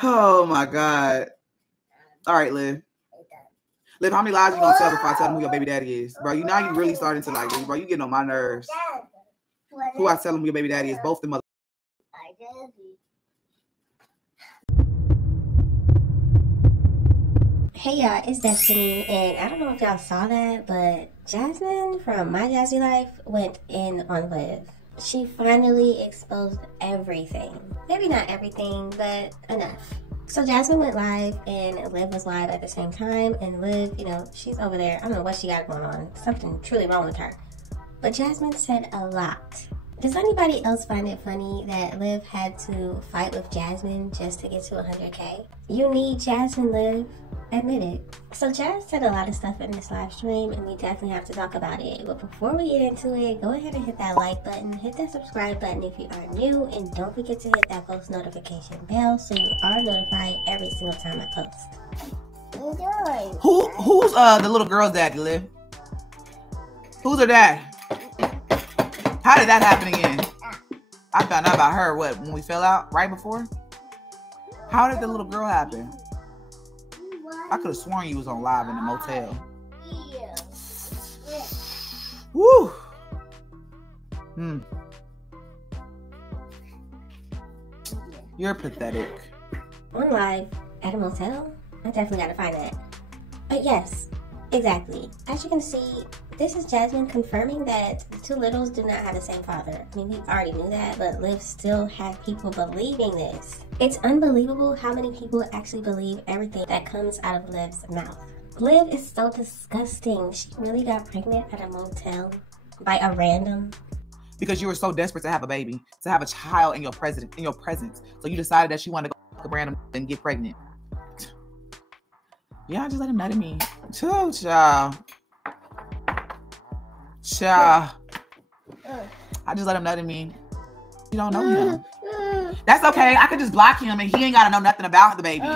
Oh my God. All right, Liv. Liv, how many lies you gonna tell before I tell them who your baby daddy is? Bro, you really starting to like me, bro. You getting on my nerves. Who I tell them who your baby daddy is, both the mother. Hey y'all, it's Destiny, and I don't know if y'all saw that, but Jasmine from My Jazzy Life went in on Liv. She finally exposed everything. Maybe not everything, but enough. So Jasmine went live, and Liv was live at the same time, and Liv, you know, she's over there. I don't know what she got going on. Something truly wrong with her. But Jasmine said a lot. Does anybody else find it funny that Liv had to fight with Jasmine just to get to 100K? You need Jasmine, Liv. Admit it. So Jazz said a lot of stuff in this live stream, and we definitely have to talk about it. But before we get into it, go ahead and hit that like button, hit that subscribe button if you are new, and don't forget to hit that post notification bell so you are notified every single time I post. Who's the little girl's daddy, Liv? Who's her dad? How did that happen again? I found out about her, what, when we fell out right before? How did the little girl happen? I could have sworn you was on live in the motel. Woo! You're pathetic. On live at a motel? I definitely gotta find that. But yes, exactly. As you can see, this is Jasmine confirming that the two littles do not have the same father. I mean, we already knew that, but Liv still had people believing this. It's unbelievable how many people actually believe everything that comes out of Liv's mouth. Liv is so disgusting. She really got pregnant at a motel by a random. Because you were so desperate to have a baby, to have a child in your presence. So you decided that you wanted to go a random and get pregnant. Yeah, just let him nut at me. Chill, child. Child. I just let him nut at me. You don't know him. That's okay. I could just block him and he ain't got to know nothing about the baby.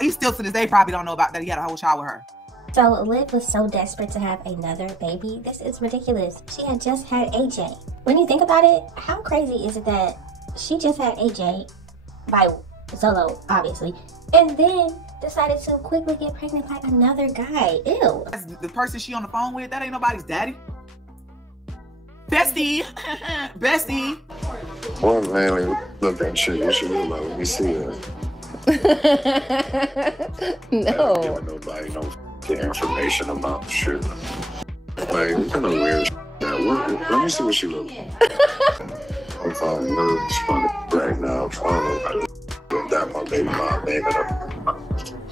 He still to this day probably don't know about that he had a whole child with her. So Liv was so desperate to have another baby. This is ridiculous. She had just had AJ. When you think about it, how crazy is it that she just had AJ by Zolo, obviously, and then decided to quickly get pregnant by another guy? Ew. That's the person she on the phone with, that ain't nobody's daddy. Bestie. Bestie. Well, man, look at shit. You should realize. Let me see it. No. I don't give nobody no information about the shit. Like, what kind of weird shit that. Let me see what she looks like. I'm finding nerves right now. I don't know that my baby mom name it up.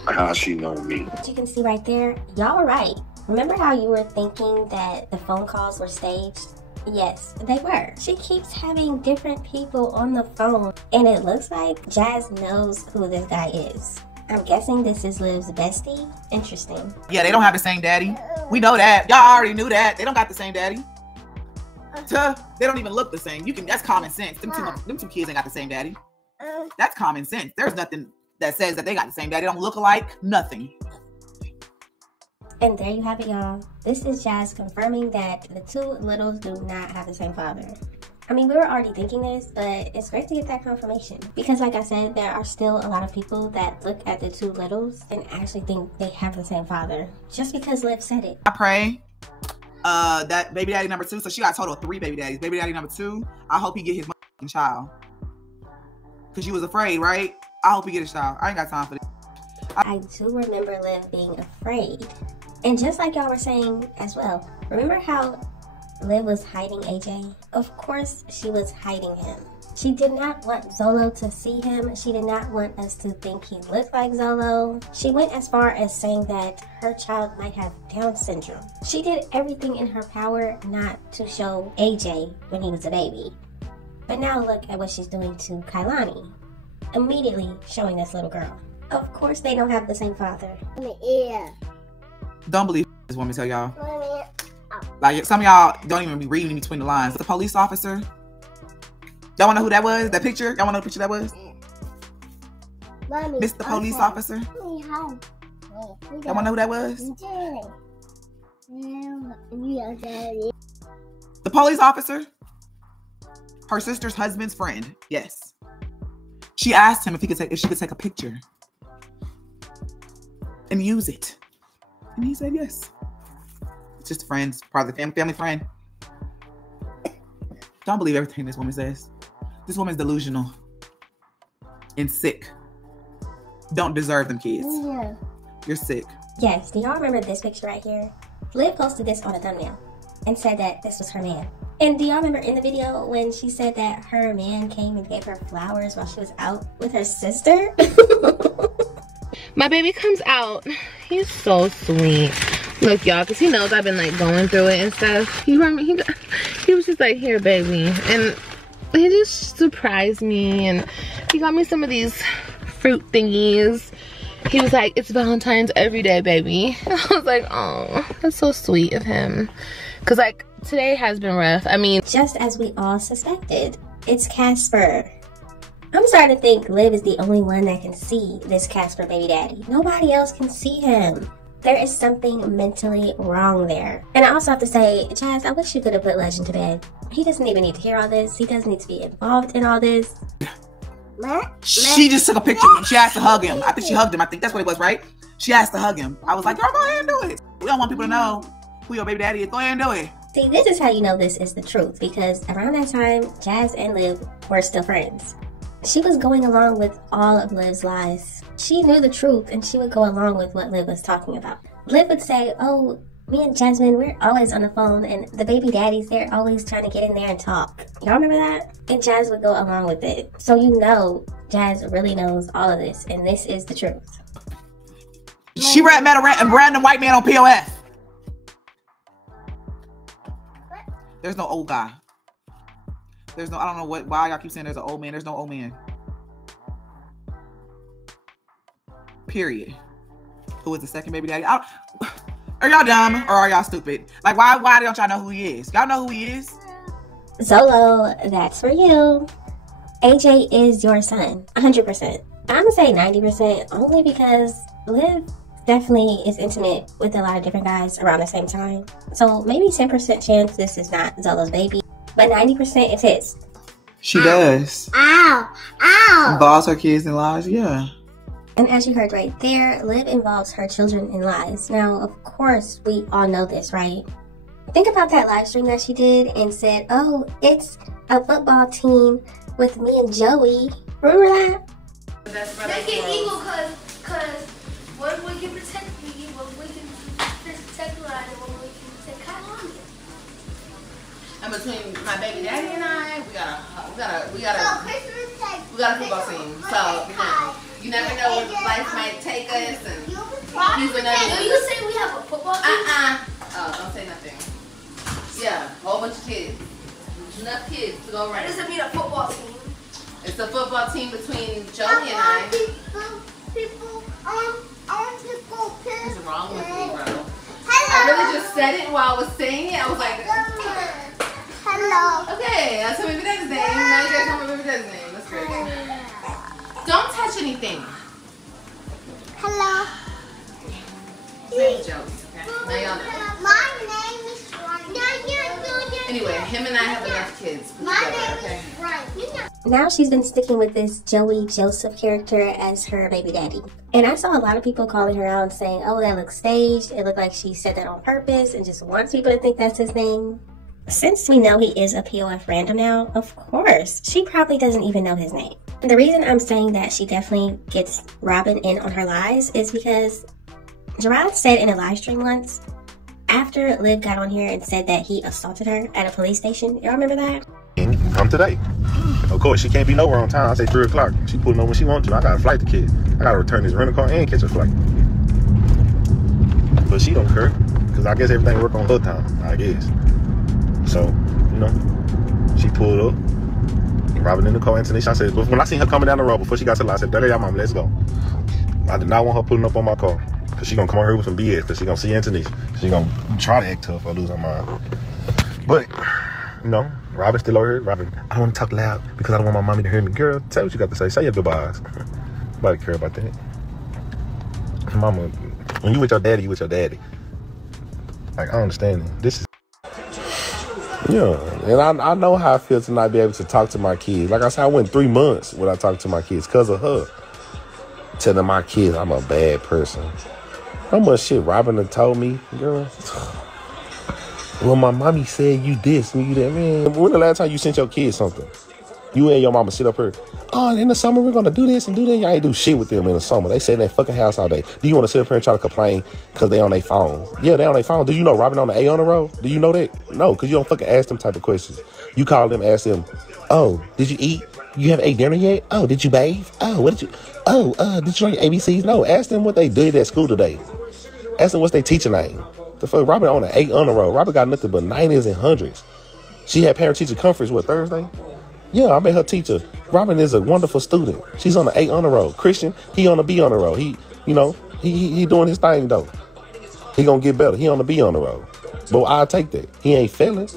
How she know me. As you can see right there, y'all were right. Remember how you were thinking that the phone calls were staged? Yes, they were. She keeps having different people on the phone, and it looks like Jazz knows who this guy is. I'm guessing this is Liv's bestie. Interesting. Yeah, they don't have the same daddy. We know that. Y'all already knew that. They don't got the same daddy. They don't even look the same. That's common sense. Them two kids ain't got the same daddy. That's common sense. There's nothing that says that they got the same daddy. They don't look alike. Nothing. And there you have it, y'all. This is Jazz confirming that the two littles do not have the same father. I mean, we were already thinking this, but it's great to get that confirmation. Because like I said, there are still a lot of people that look at the two littles and actually think they have the same father. Just because Liv said it. I pray that baby daddy number 2, so she got a total of 3 baby daddies. Baby daddy number 2, I hope he get his child. Because you was afraid, right? I hope he get his child. I ain't got time for this. I do remember Liv being afraid. And just like y'all were saying as well, remember how Liv was hiding AJ? Of course she was hiding him. She did not want Zolo to see him. She did not want us to think he looked like Zolo. She went as far as saying that her child might have Down syndrome. She did everything in her power not to show AJ when he was a baby. But now look at what she's doing to Kailani. Immediately showing this little girl. Of course they don't have the same father. Yeah. Don't believe this woman, tell y'all. Like, some of y'all don't even be reading between the lines. The police officer. Y'all wanna know who that was? That picture? Y'all wanna know the picture that was? Mr. Police Officer. Y'all wanna know who that was? The police officer. Her sister's husband's friend. Yes. She asked him if she could take a picture and use it. And he said yes. It's just friends, part of the family friend. Don't believe everything this woman says. This woman's delusional and sick. Don't deserve them kids. Yeah. You're sick. Yes, do y'all remember this picture right here? Liv posted this on a thumbnail and said that this was her man. And do y'all remember in the video when she said that her man came and gave her flowers while she was out with her sister? My baby comes out. He's so sweet. Look, y'all, because he knows I've been like going through it and stuff. He was just like, here, baby. And he just surprised me. And he got me some of these fruit thingies. He was like, it's Valentine's every day, baby. And I was like, oh, that's so sweet of him. Because like, today has been rough. I mean, just as we all suspected, it's Casper. I'm starting to think Liv is the only one that can see this Casper baby daddy. Nobody else can see him. There is something mentally wrong there. And I also have to say, Jazz, I wish you could have put Legend to bed. He doesn't even need to hear all this. He doesn't need to be involved in all this. She just took a picture of him. She asked to hug him. I think she hugged him. I think that's what it was, right? She asked to hug him. I was like, girl, go ahead and do it. We don't want people to know who your baby daddy is. Go ahead and do it. See, this is how you know this is the truth. Because around that time, Jazz and Liv were still friends. She was going along with all of Liv's lies. She knew the truth and she would go along with what Liv was talking about. Liv would say, oh, me and Jasmine, we're always on the phone and the baby daddies, they're always trying to get in there and talk. Y'all remember that? And Jazz would go along with it. So you know Jazz really knows all of this and this is the truth. She met a random white man on POF. There's no old guy. There's no, I don't know why y'all keep saying there's an old man. There's no old man. Period. Who is the second baby daddy? Are y'all dumb or are y'all stupid? Like, why don't y'all know who he is? Y'all know who he is? Zolo, that's for you. AJ is your son, 100%. I'm gonna say 90% only because Liv definitely is intimate with a lot of different guys around the same time. So maybe 10% chance this is not Zolo's baby, but 90% it's his. She does. Ow! Ow! Involves her kids in lies, yeah. And as you heard right there, Liv involves her children in lies. Now, of course, we all know this, right? Think about that live stream that she did and said, oh, it's a football team with me and Joey. Remember that? Make it equal cause what we can protect me, what we can protect Ryan, and what we can protect California. and between my baby daddy and I, we got a football team. So you never know where life might take us, and he's another. You say we have a football team? Oh, don't say nothing. Yeah, a whole bunch of kids. Enough kids to go around. That doesn't mean a football team. It's a football team between Joey and I. What's wrong with me, bro? I really just said it while I was saying it. I was like, hello. Okay, that's my baby daddy's name. Now you guys know my baby daddy's name. That's great. Don't touch anything. Hello. Same jokes, okay? Now y'all know. My name is Ryan. Anyway, him and I have enough kids. My Together, name is Ryan. Now she's been sticking with this Joey Joseph character as her baby daddy. And I saw a lot of people calling her out and saying, oh, that looks staged. It looked like she said that on purpose and just wants people to think that's his name. Since we know he is a POF random now, of course, she probably doesn't even know his name. And the reason I'm saying that she definitely gets Robin in on her lies is because Gerard said in a live stream once, after Liv got on here and said that he assaulted her at a police station. Y'all remember that? Come today. Of course, she can't be nowhere on time. I say 3 o'clock. She pulling over when she wants to. I got to flight the kid. I got to return this rental car and catch a flight. But she don't care because I guess everything work on her time, I guess. So, you know, she pulled up. Robin in the car, Anthony. I said, but when I seen her coming down the road before she got to the light, I said, "Daddy, y'all mom, let's go." I did not want her pulling up on my car because she gonna come on here with some BS because she gonna see Anthony. She gonna try to act tough or lose her mind. But, you know, Robin's still over here. Robin, I don't want to talk loud because I don't want my mommy to hear me. Girl, say what you got to say. Say your goodbyes. Nobody care about that. Mama, when you with your daddy, you with your daddy. Like, I understand it. This is... Yeah, and I know how I feel to not be able to talk to my kids. Like I said, I went 3 months without talking to my kids because of her. Telling my kids I'm a bad person. How much shit Robin done told me, girl? Well, my mommy said you this and you that. Man, when the last time you sent your kids something? You and your mama sit up here. Oh, in the summer we're gonna do this and do that. Y'all ain't do shit with them in the summer. They sit in their fucking house all day. Do you want to sit up here and try to complain because they on their phone? Yeah, they on their phone. Do you know Robin on the A on the road? Do you know that? No, because you don't fucking ask them type of questions. You call them, ask them, oh, did you eat? You haven't ate dinner yet? Oh, did you bathe? Oh, what did you? Oh, did you learn your ABCs? No, ask them what they did at school today. Ask them what's their teacher name. The fuck, Robin on the 8 on the road. Robin got nothing but 90s and 100s. She had parent-teacher conference, what, Thursday? Yeah, I met her teacher. Robin is a wonderful student. She's on the 8 on the road. Christian, he on the B on the road. He, you know, he doing his thing, though. He gonna get better. He on the B on the road. But I'll take that. He ain't failing.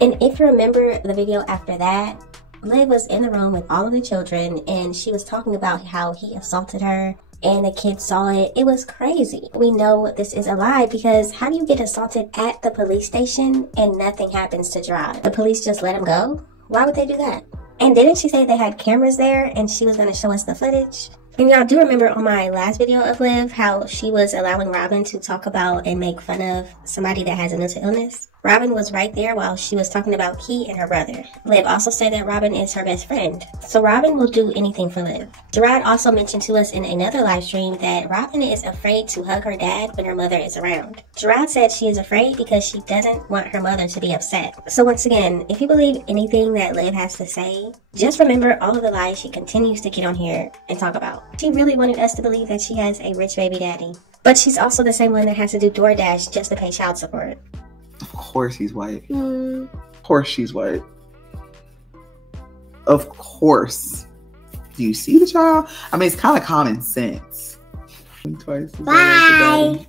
And if you remember the video after that, Liv was in the room with all of the children, and she was talking about how he assaulted her, and the kids saw it. It was crazy. We know this is a lie, because how do you get assaulted at the police station and nothing happens to Gerard? The police just let him go? Why would they do that? And didn't she say they had cameras there and she was going to show us the footage? And y'all do remember on my last video of Liv how she was allowing Robin to talk about and make fun of somebody that has a mental illness? Robin was right there while she was talking about Key and her brother. Liv also said that Robin is her best friend. So Robin will do anything for Liv. Gerard also mentioned to us in another live stream that Robin is afraid to hug her dad when her mother is around. Gerard said she is afraid because she doesn't want her mother to be upset. So once again, if you believe anything that Liv has to say, just remember all of the lies she continues to get on here and talk about. She really wanted us to believe that she has a rich baby daddy. But she's also the same one that has to do DoorDash just to pay child support. Of course he's white. Of course she's white. Of course. Do you see the child? I mean, it's kind of common sense. Bye.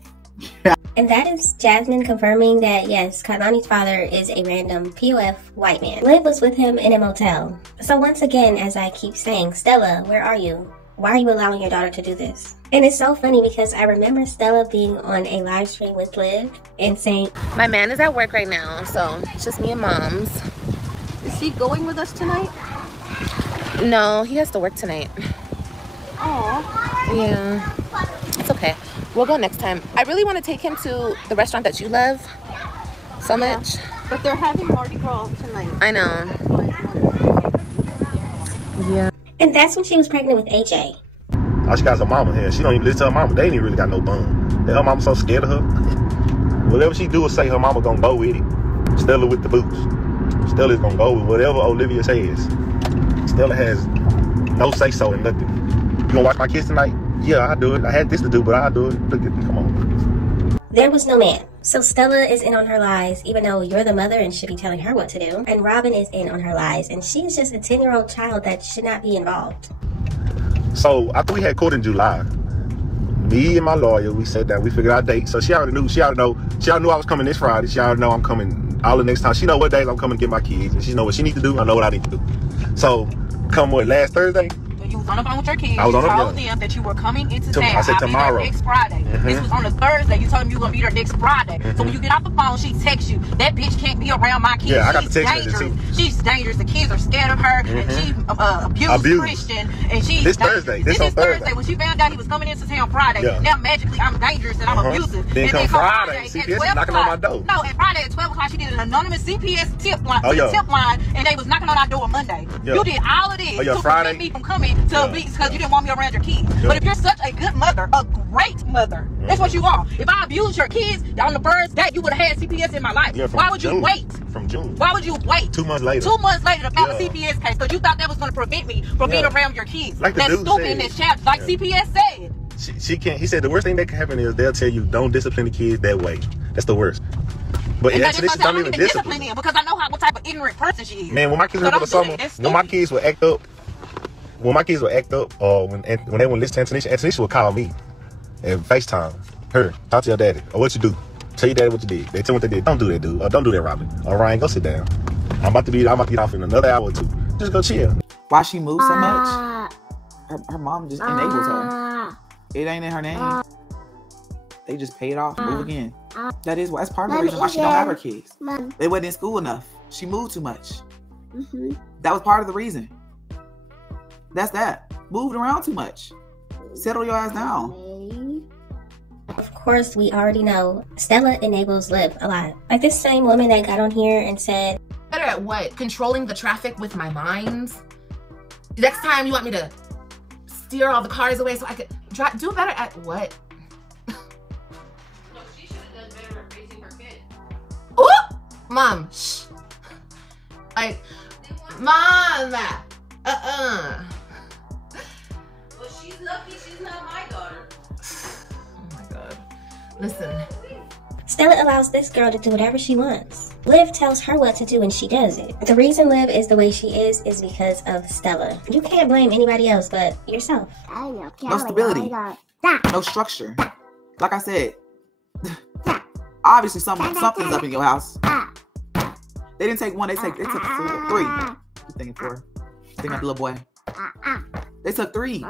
And that is Jasmine confirming that, yes, Kailani's father is a random POF white man. Liv was with him in a motel. So once again, as I keep saying, Stella, where are you? Why are you allowing your daughter to do this? And it's so funny because I remember Stella being on a live stream with Liv and saying, my man is at work right now, so it's just me and Mom's. Is he going with us tonight? No, he has to work tonight. Oh. Yeah. It's okay. We'll go next time. I really want to take him to the restaurant that you love so much. But they're having Mardi Gras tonight. I know. Yeah. And that's when she was pregnant with AJ. All she got is her mama here. She don't even listen to her mama. They ain't even really got no bone. And her mama so scared of her. Whatever she do or say, her mama gonna go with it. Stella with the boots. Stella's gonna go with whatever Olivia says. Stella has no say-so in nothing. You gonna watch my kids tonight? Yeah, I'll do it. I had this to do, but I'll do it. Look at me, come on. There was no man. So Stella is in on her lies, even though you're the mother and should be telling her what to do. And Robin is in on her lies, and she's just a 10-year-old child that should not be involved. So after we had court in July, me and my lawyer, we sat down, we figured out dates. So she already knew I was coming this Friday. She already know I'm coming all the next time. She know what days I'm coming to get my kids, and she know what she need to do. I know what I need to do. So come what, last Thursday? You was on the phone with your kids. I was on you the told phone. them that you were coming into town. I said I'll tomorrow. Be there next Friday. This was on a Thursday. You told them you were going to be there next Friday. So when you get off the phone, she texts you. That bitch can't be around my kids. Yeah, I got she's the text message dangerous. too. She's dangerous. The kids are scared of her. And she abused Christian. And she's this Thursday. This on Thursday. When she found out he was coming into town Friday, now magically I'm dangerous and I'm abusive. Then and come Friday, CPS is knocking on my door. No, and Friday at 12 o'clock, she did an anonymous CPS tip line, tip line, and they was knocking on our door Monday. You did all of this to prevent me from coming to because you didn't want me around your kids. But if you're such a good mother, a great mother, that's what you are. If I abused your kids on the first day, you would have had CPS in my life. Why would you wait? From June. Why would you wait? 2 months later. 2 months later to file a CPS case because you thought that was going to prevent me from being around your kids. Like that's stupid in this chapter. Like CPS said. She can't. He said the worst thing that can happen is they'll tell you don't discipline the kids that way. That's the worst. But actually, this don't even discipline them because I know what type of ignorant person she is. Man, when my kids were in the summer, when my kids would act up, or when they would listen to Antonisha would call me and FaceTime her, talk to your daddy, or what you do. Tell your daddy what you did. They tell what they did. Don't do that, dude. Or don't do that, Robin. Or Ryan, go sit down. I'm about to get off in another hour or two. Just go chill. Why she moves so much? Her mom just enables her. It ain't in her name. They just pay it off. Move again. That is why. That's part of the reason why she don't have her kids. They wasn't in school enough. She moved too much. That was part of the reason. That's that. Moved around too much. Settle your ass down. Of course, we already know Stella enables Liv a lot. Like this same woman that got on here and said, better at what? Controlling the traffic with my mind? Next time you want me to steer all the cars away so I could do better at what? No, she should have done better at raising her kid. Oh! Mom, shh. Like, Mom! Well, she's lucky she's not my daughter. Oh my God. Listen. Stella allows this girl to do whatever she wants. Liv tells her what to do and she does it. The reason Liv is the way she is because of Stella. You can't blame anybody else but yourself. No stability. No structure. Like I said, obviously something's up in your house. They didn't take one, they took 3. I'm thinking 4. Thinking of the little boy. They took 3.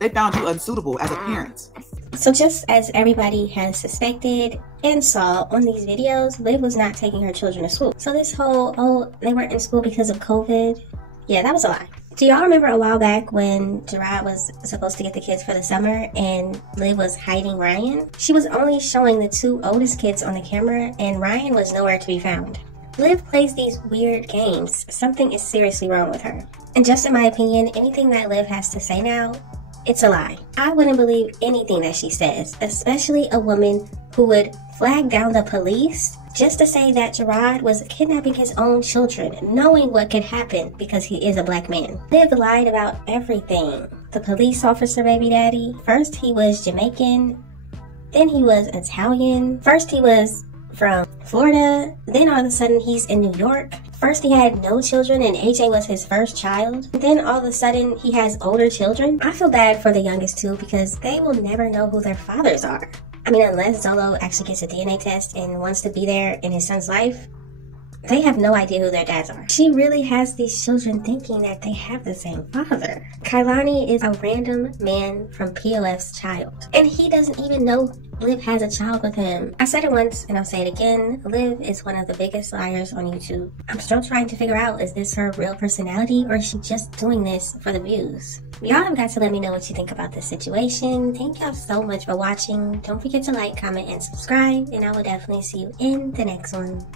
They found you unsuitable as a parent. So just as everybody has suspected and saw on these videos, Liv was not taking her children to school. So this whole, oh, they weren't in school because of COVID, yeah, that was a lie. Do y'all remember a while back when Gerard was supposed to get the kids for the summer and Liv was hiding Ryan? She was only showing the 2 oldest kids on the camera and Ryan was nowhere to be found. Liv plays these weird games. Something is seriously wrong with her. And just in my opinion, anything that Liv has to say now, it's a lie. I wouldn't believe anything that she says, especially a woman who would flag down the police just to say that Gerard was kidnapping his own children, knowing what could happen because he is a black man. Liv lied about everything. The police officer baby daddy, first he was Jamaican, then he was Italian, first he was from Florida, then all of a sudden he's in New York. First he had no children and AJ was his first child. Then all of a sudden he has older children. I feel bad for the youngest 2 because they will never know who their fathers are. I mean, unless Zolo actually gets a DNA test and wants to be there in his son's life, they have no idea who their dads are. She really has these children thinking that they have the same father. Kailani is a random man from POF's child. And he doesn't even know Liv has a child with him. I said it once and I'll say it again. Liv is one of the biggest liars on YouTube. I'm still trying to figure out, is this her real personality or is she just doing this for the views? Y'all have got to let me know what you think about this situation. Thank y'all so much for watching. Don't forget to like, comment, and subscribe. And I will definitely see you in the next one.